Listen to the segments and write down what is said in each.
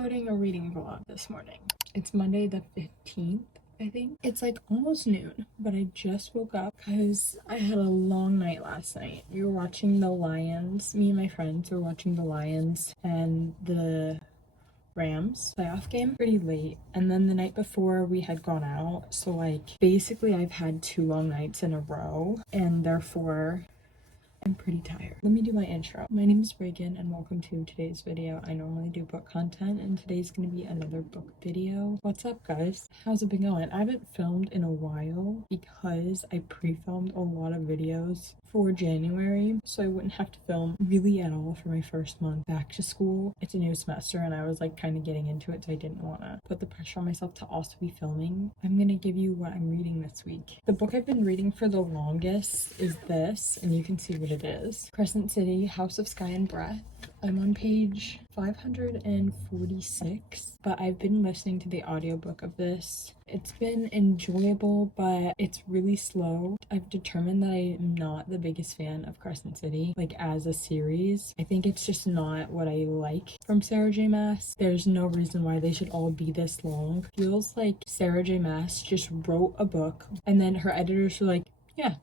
starting a reading vlog this morning. It's Monday the 15th, I think. It's like almost noon, but I just woke up because I had a long night last night. We were watching the Lions. Me and my friends were watching the Lions and the Rams playoff game pretty late, and then the night before we had gone out, so like basically I've had 2 long nights in a row, and therefore I'm pretty tired. Let me do my intro. My name is Reagan and welcome to today's video. I normally do book content and today's gonna be another book video. What's up, guys? How's it been going? I haven't filmed in a while because I pre-filmed a lot of videos for January, so I wouldn't have to film really at all for my first month back to school. It's a new semester and I was like kind of getting into it, so I didn't want to put the pressure on myself to also be filming. I'm gonna give you what I'm reading this week. The book I've been reading for the longest is this, and you can see what it is. Crescent City, House of Sky and Breath. I'm on page 546, but I've been listening to the audiobook of this. It's been enjoyable, but it's really slow. I've determined that I'm not the biggest fan of Crescent City, like as a series. I think it's just not what I like from Sarah J Maas. There's no reason why they should all be this long. Feels like Sarah J Maas just wrote a book and then her editors were like, yeah,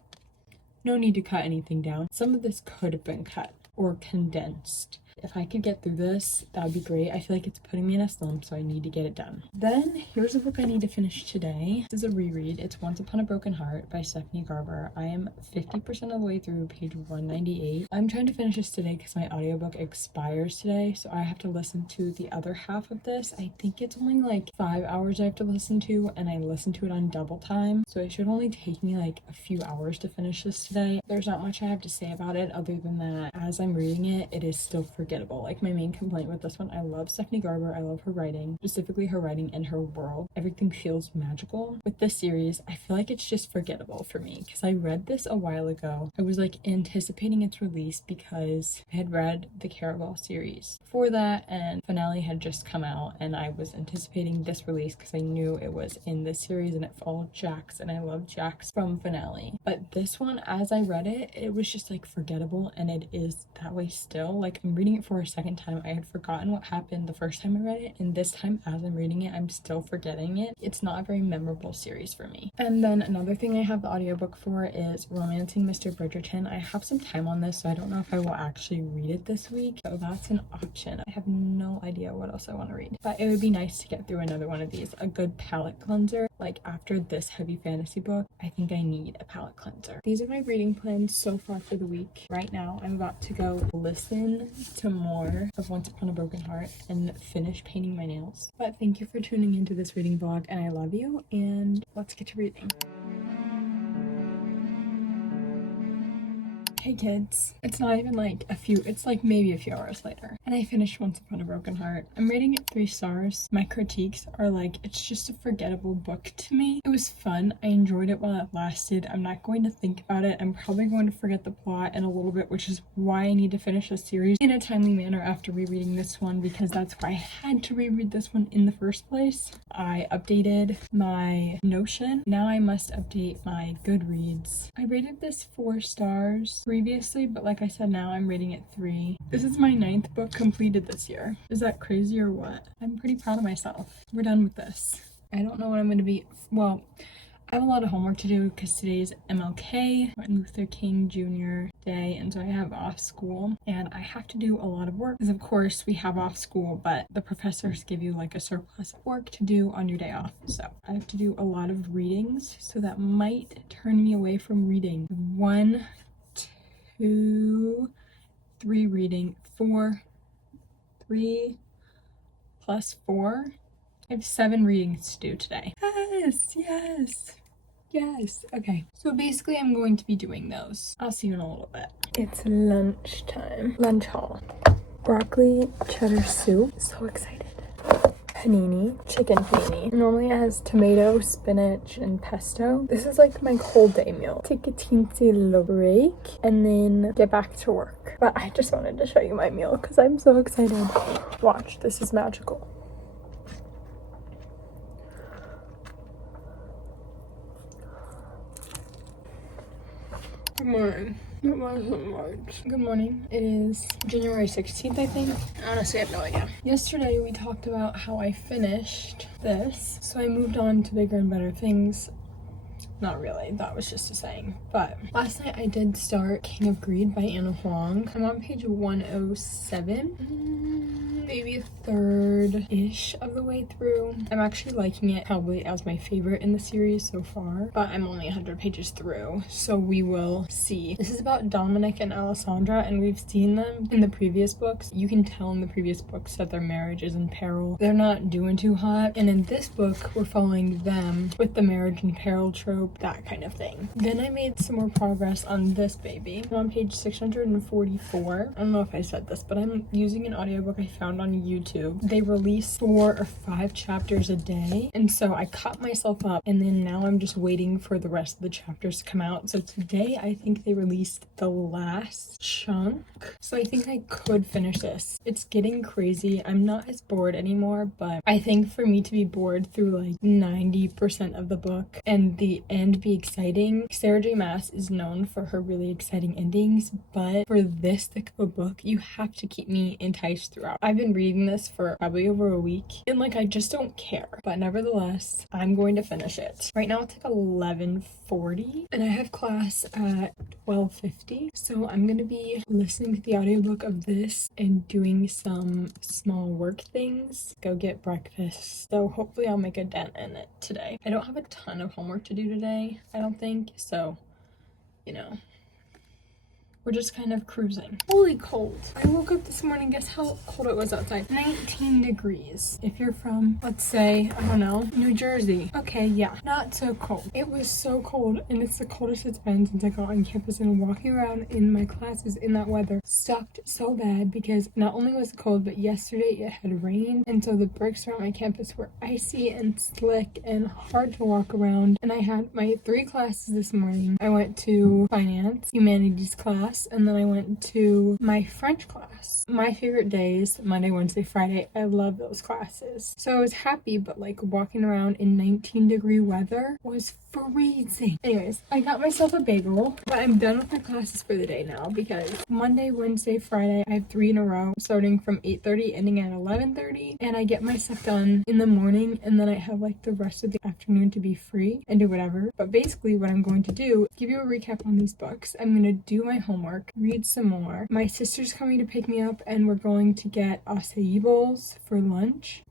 no need to cut anything down. Some of this could have been cut or condensed. If I could get through this, that would be great. I feel like it's putting me in a slump, so I need to get it done. Then, here's a book I need to finish today. This is a reread. It's Once Upon a Broken Heart by Stephanie Garber. I am 50% of the way through page 198. I'm trying to finish this today because my audiobook expires today, so I have to listen to the other half of this. I think it's only like 5 hours I have to listen to, and I listen to it on double time, so it should only take me like a few hours to finish this today. There's not much I have to say about it other than that as I'm reading it, it is still forgettable. Like my main complaint with this one, I love Stephanie Garber, I love her writing, specifically her writing and her world. Everything feels magical. With this series, I feel like it's just forgettable for me because I read this a while ago. I was like anticipating its release because I had read the Caraval series before that and finale had just come out, and I was anticipating this release because I knew it was in this series and it followed Jax, and I love Jax from finale. But this one, as I read it, it was just like forgettable, and it is that way still. Like I'm reading it for a second time. I had forgotten what happened the first time I read it, and this time as I'm reading it, I'm still forgetting it. It's not a very memorable series for me. And then another thing I have the audiobook for is Romancing Mr. Bridgerton. I have some time on this, so I don't know if I will actually read it this week, so that's an option. I have no idea what else I want to read, but it would be nice to get through another one of these, a good palate cleanser. Like after this heavy fantasy book, I think I need a palate cleanser. These are my reading plans so far for the week. Right now, I'm about to go listen to more of Once Upon a Broken Heart and finish painting my nails. But thank you for tuning into this reading vlog, and I love you, and let's get to reading. Hey kids, it's not even like it's like maybe a few hours later, and I finished Once Upon a Broken Heart. I'm rating it 3 stars. My critiques are like, it's just a forgettable book to me. It was fun. I enjoyed it while it lasted. I'm not going to think about it. I'm probably going to forget the plot in a little bit, which is why I need to finish the series in a timely manner after rereading this one, because that's why I had to reread this one in the first place. I updated my Notion. Now I must update my Goodreads. I rated this 4 stars previously, but like I said, now I'm rating it 3. This is my 9th book completed this year. Is that crazy or what? I'm pretty proud of myself. We're done with this. I don't know what I'm going to be. Well, I have a lot of homework to do because today's MLK, Martin Luther King Jr. Day, and so I have off school and I have to do a lot of work because of course we have off school, but the professors give you like a surplus of work to do on your day off. So I have to do a lot of readings, so that might turn me away from reading. 1, 2, 3 reading, 4, 3 plus 4. I have 7 readings to do today. Yes. Okay, so basically I'm going to be doing those. I'll see you in a little bit. It's lunchtime. Lunch haul. Broccoli cheddar soup. So excited. Panini, chicken panini. Normally it has tomato, spinach, and pesto. This is like my whole day meal. Take a teensy little break and then get back to work. But I just wanted to show you my meal because I'm so excited. Watch, this is magical. Come on. Not my words. Good morning. It is January 16th, I think. Honestly, I have no idea. Yesterday, we talked about how I finished this. So I moved on to bigger and better things. Not really, that was just a saying. But last night I did start King of Greed by Anna Huang. I'm on page 107. Maybe a third-ish of the way through. I'm actually liking it probably as my favorite in the series so far, but I'm only 100 pages through, so we will see. This is about Dominic and Alessandra, and we've seen them in the previous books. You can tell in the previous books that their marriage is in peril. They're not doing too hot, and in this book, we're following them with the marriage in peril trope, that kind of thing. Then I made some more progress on this baby. I'm on page 644. I don't know if I said this, but I'm using an audiobook I found on YouTube. They release 4 or 5 chapters a day, and so I caught myself up, and then now I'm just waiting for the rest of the chapters to come out. So today I think they released the last chunk, so I think I could finish this. It's getting crazy. I'm not as bored anymore, but I think for me to be bored through like 90% of the book and the end be exciting, Sarah J Maas is known for her really exciting endings, but for this thick of a book you have to keep me enticed throughout. I've been reading this for probably over a week, and like I just don't care, but nevertheless I'm going to finish it. Right now it's like 11:40 and I have class at 12:50, so I'm gonna be listening to the audiobook of this and doing some small work things, go get breakfast, so hopefully I'll make a dent in it today. I don't have a ton of homework to do today, I don't think, so you know, we're just kind of cruising. Holy cold. I woke up this morning, guess how cold it was outside? 19 degrees. If you're from, let's say, I don't know, New Jersey. Okay, yeah, not so cold. It was so cold, and it's the coldest it's been since I got on campus, and walking around in my classes in that weather sucked so bad because not only was it cold, but yesterday it had rained, and so the bricks around my campus were icy and slick and hard to walk around. And I had my 3 classes this morning. I went to finance, humanities class, and then I went to my French class. My favorite days, Monday, Wednesday, Friday. I love those classes. So I was happy, but like walking around in 19-degree weather was freezing. Anyways, I got myself a bagel, but I'm done with my classes for the day now because Monday, Wednesday, Friday, I have 3 in a row, starting from 8:30, ending at 11:30, and I get my stuff done in the morning, and then I have like the rest of the afternoon to be free and do whatever. But basically what I'm going to do, give you a recap on these books. I'm going to do my homework, read some more. My sister's coming to pick me up, and we're going to get acai bowls for lunch.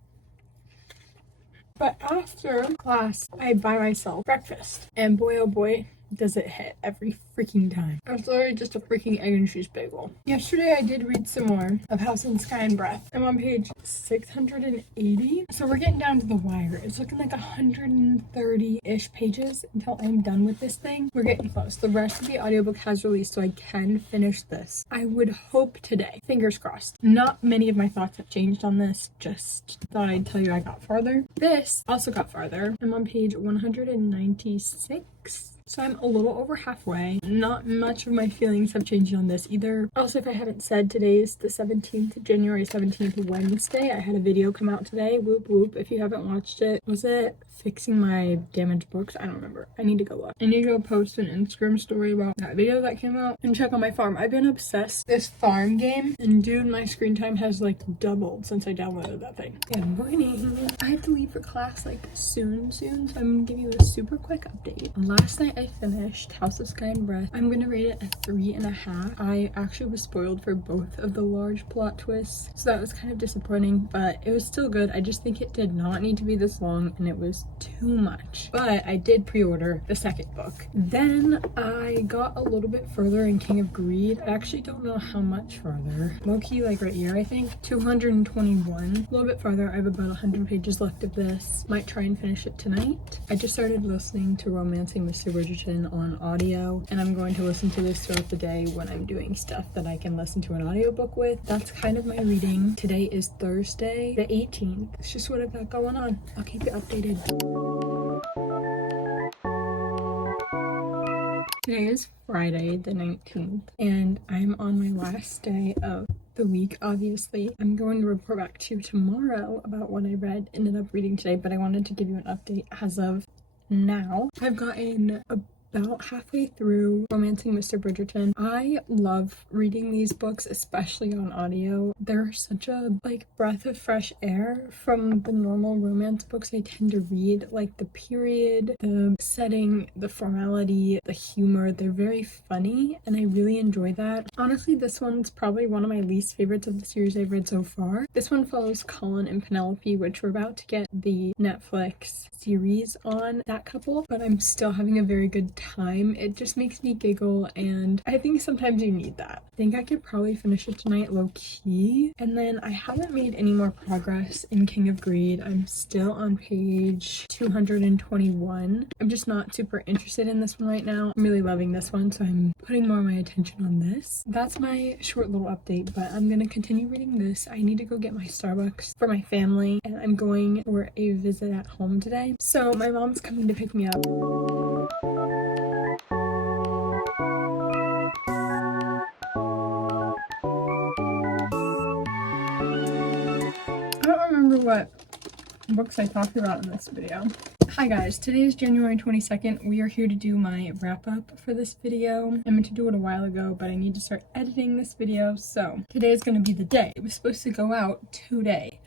But after class, I buy myself breakfast, and boy oh boy, does it hit every freaking time. It's literally just a freaking egg and cheese bagel. Yesterday I did read some more of House and Sky and Breath. I'm on page 680. So we're getting down to the wire. It's looking like 130-ish pages until I'm done with this thing. We're getting close. The rest of the audiobook has released, so I can finish this. I would hope today. Fingers crossed. Not many of my thoughts have changed on this. Just thought I'd tell you I got farther. This also got farther. I'm on page 196. So I'm a little over halfway. Not much of my feelings have changed on this either. Also, if I haven't said, today is the 17th, January 17th, Wednesday. I had a video come out today. Whoop whoop. If you haven't watched it, was it fixing my damaged books? I don't remember. I need to go look. I need to go post an Instagram story about that video that came out and check on my farm. I've been obsessed with this farm game, and dude, my screen time has like doubled since I downloaded that thing. Good morning. I have to leave for class like soon, so I'm gonna give you a super quick update. Last night I finished House of Sky and Breath. I'm gonna rate it a 3.5. I actually was spoiled for both of the large plot twists, so that was kind of disappointing, but it was still good. I just think it did not need to be this long, and it was too much. But I did pre-order the second book. Then I got a little bit further in King of Greed. I actually don't know how much further. Low-key, like right here, I think. 221. A little bit farther. I have about 100 pages left of this. Might try and finish it tonight. I just started listening to Romancing Mr. Bridgerton on audio, and I'm going to listen to this throughout the day when I'm doing stuff that I can listen to an audiobook with. That's kind of my reading. Today is Thursday, the 18th. It's just what I've got going on. I'll keep you updated. Today is Friday the 19th, and I'm on my last day of the week. Obviously, I'm going to report back to you tomorrow about what I ended up reading today, but I wanted to give you an update as of now. I've gotten a about halfway through Romancing Mr. Bridgerton. I love reading these books, especially on audio. They're such a breath of fresh air from the normal romance books I tend to read. Like the period, the setting, the formality, the humor, they're very funny and I really enjoy that. Honestly, this one's probably one of my least favorites of the series I've read so far. This one follows Colin and Penelope, which we're about to get the Netflix series on that couple, but I'm still having a very good time. It just makes me giggle and I think sometimes you need that. I think I could probably finish it tonight low-key. And then I haven't made any more progress in King of Greed. I'm still on page 221. I'm just not super interested in this one right now. I'm really loving this one, so I'm putting more of my attention on this. That's my short little update, but I'm gonna continue reading this. I need to go get my Starbucks for my family and I'm going for a visit at home today. So my mom's coming to pick me up. I don't remember what books I talked about in this video. Hi guys, today is January 22nd. We are here to do my wrap up for this video. I meant to do it a while ago, but I need to start editing this video, so today is going to be the day. It was supposed to go out today.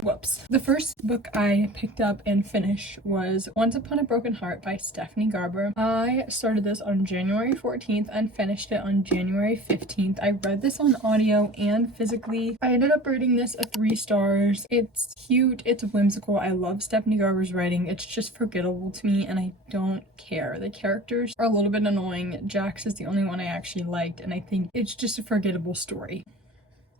Whoops. The first book I picked up and finished was Once Upon a Broken Heart by Stephanie Garber. I started this on January 14th and finished it on January 15th. I read this on audio and physically. I ended up rating this a 3 stars. It's cute, it's whimsical. I love Stephanie Garber's writing. It's just forgettable to me and I don't care. The characters are a little bit annoying. Jax is the only one I actually liked and I think it's just a forgettable story.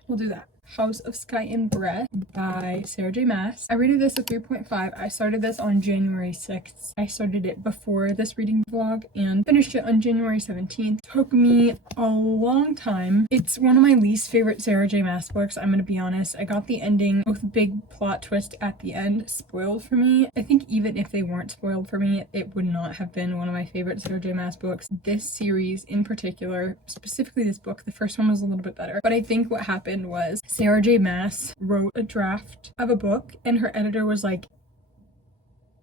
We'll do that. House of Sky and Breath by Sarah J Maas. I rated this a 3.5. I started this on January 6th. I started it before this reading vlog and finished it on January 17th. Took me a long time. It's one of my least favorite Sarah J Maas books, I'm gonna be honest. I got the ending with big plot twist at the end spoiled for me. I think even if they weren't spoiled for me, it would not have been one of my favorite Sarah J Maas books. This series in particular, specifically this book, the first one was a little bit better, but I think what happened was Sarah J Maas wrote a draft of a book and her editor was like,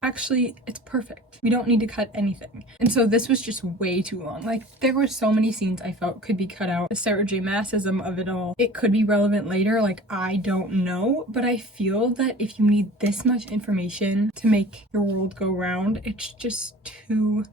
actually, it's perfect. We don't need to cut anything. And so this was just way too long. Like, there were so many scenes I felt could be cut out. The Sarah J Maasism of it all. It could be relevant later, like, I don't know. But I feel that if you need this much information to make your world go round, it's just too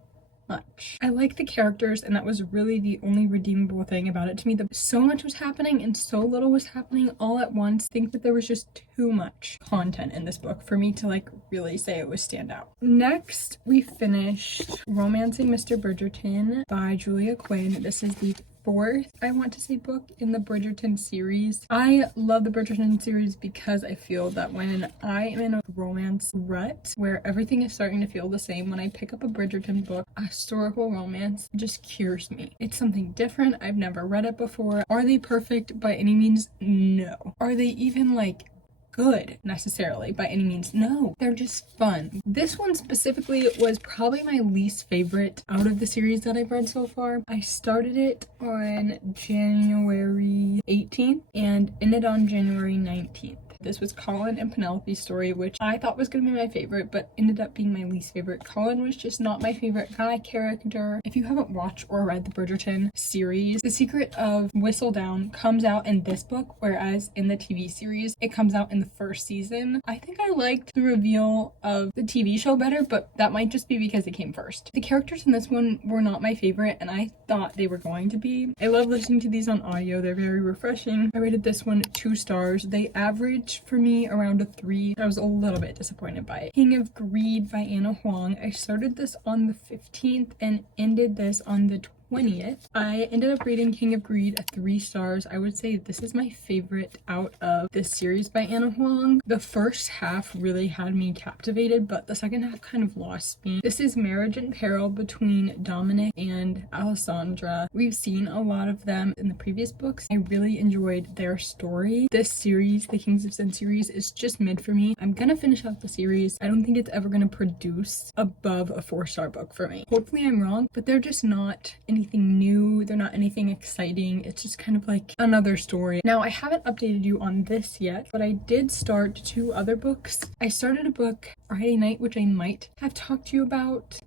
much. I like the characters and that was really the only redeemable thing about it to me. That so much was happening and so little was happening all at once. I think that there was just too much content in this book for me to like really say it was standout. Next, we finished Romancing Mr. Bridgerton by Julia Quinn. This is the 4th, I want to say, book in the Bridgerton series. I love the Bridgerton series because I feel that when I am in a romance rut where everything is starting to feel the same, when I pick up a Bridgerton book, a historical romance just cures me. It's something different. I've never read it before. Are they perfect? By any means, no. Are they even like good necessarily by any means? No, they're just fun. This one specifically was probably my least favorite out of the series that I've read so far. I started it on January 18th and ended on January 19th. This was Colin and Penelope's story, which I thought was going to be my favorite, but ended up being my least favorite. Colin was just not my favorite guy character. If you haven't watched or read the Bridgerton series, The Secret of Whistledown comes out in this book, whereas in the TV series, it comes out in the first season. I think I liked the reveal of the TV show better, but that might just be because it came first. The characters in this one were not my favorite, and I thought they were going to be. I love listening to these on audio. They're very refreshing. I rated this one 2 stars. They average for me around a 3. I was a little bit disappointed by it. King of Greed by Anna Huang. I started this on the 15th and ended this on the 20th. I ended up rating King of Greed a 3 stars. I would say this is my favorite out of this series by Anna Huang. The first half really had me captivated, but the second half kind of lost me. This is marriage in peril between Dominic and Alessandra. We've seen a lot of them in the previous books. I really enjoyed their story. This series, the Kings of Sin series, is just mid for me. I'm gonna finish out the series. I don't think it's ever gonna produce above a 4-star book for me. Hopefully I'm wrong, but they're just not anything new. They're not anything exciting. It's just kind of like another story. Now, I haven't updated you on this yet, but I did start 2 other books. I started a book Friday night, which I might have talked to you about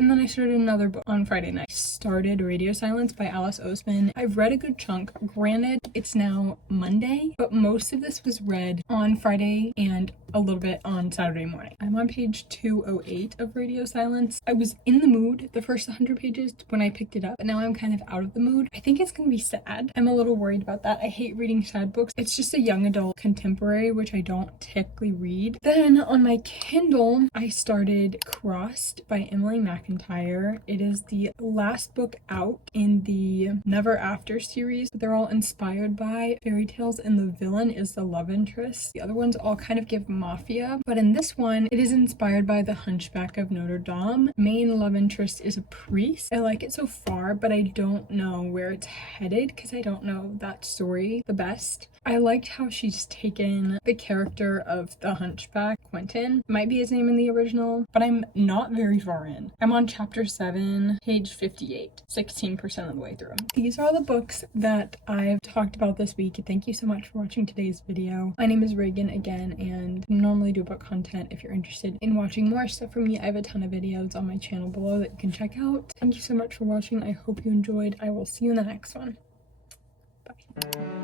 And then I started another book on Friday night. I started Radio Silence by Alice Oseman. I've read a good chunk. Granted, it's now Monday, but most of this was read on Friday and a little bit on Saturday morning. I'm on page 208 of Radio Silence. I was in the mood the first 100 pages when I picked it up, but now I'm kind of out of the mood. I think it's gonna be sad. I'm a little worried about that. I hate reading sad books. It's just a young adult contemporary, which I don't typically read. Then on my Kindle, I started Crossed by Emily McIntyre. It is the last book out in the Never After series. They're all inspired by fairy tales, and the villain is the love interest. The other ones all kind of give mafia, but in this one, it is inspired by The Hunchback of Notre Dame. Main love interest is a priest. I like it so far, but I don't know where it's headed because I don't know that story the best. I liked how she's taken the character of the Hunchback, Quentin, might be his name in the original, but I'm not very far in. I'm on chapter 7, page 58, 16% of the way through. These are all the books that I've talked about this week. Thank you so much for watching today's video. My name is Reagan again, and I normally do book content. If you're interested in watching more stuff from me, I have a ton of videos on my channel below that you can check out. Thank you so much for watching. I hope you enjoyed. I will see you in the next one. Bye.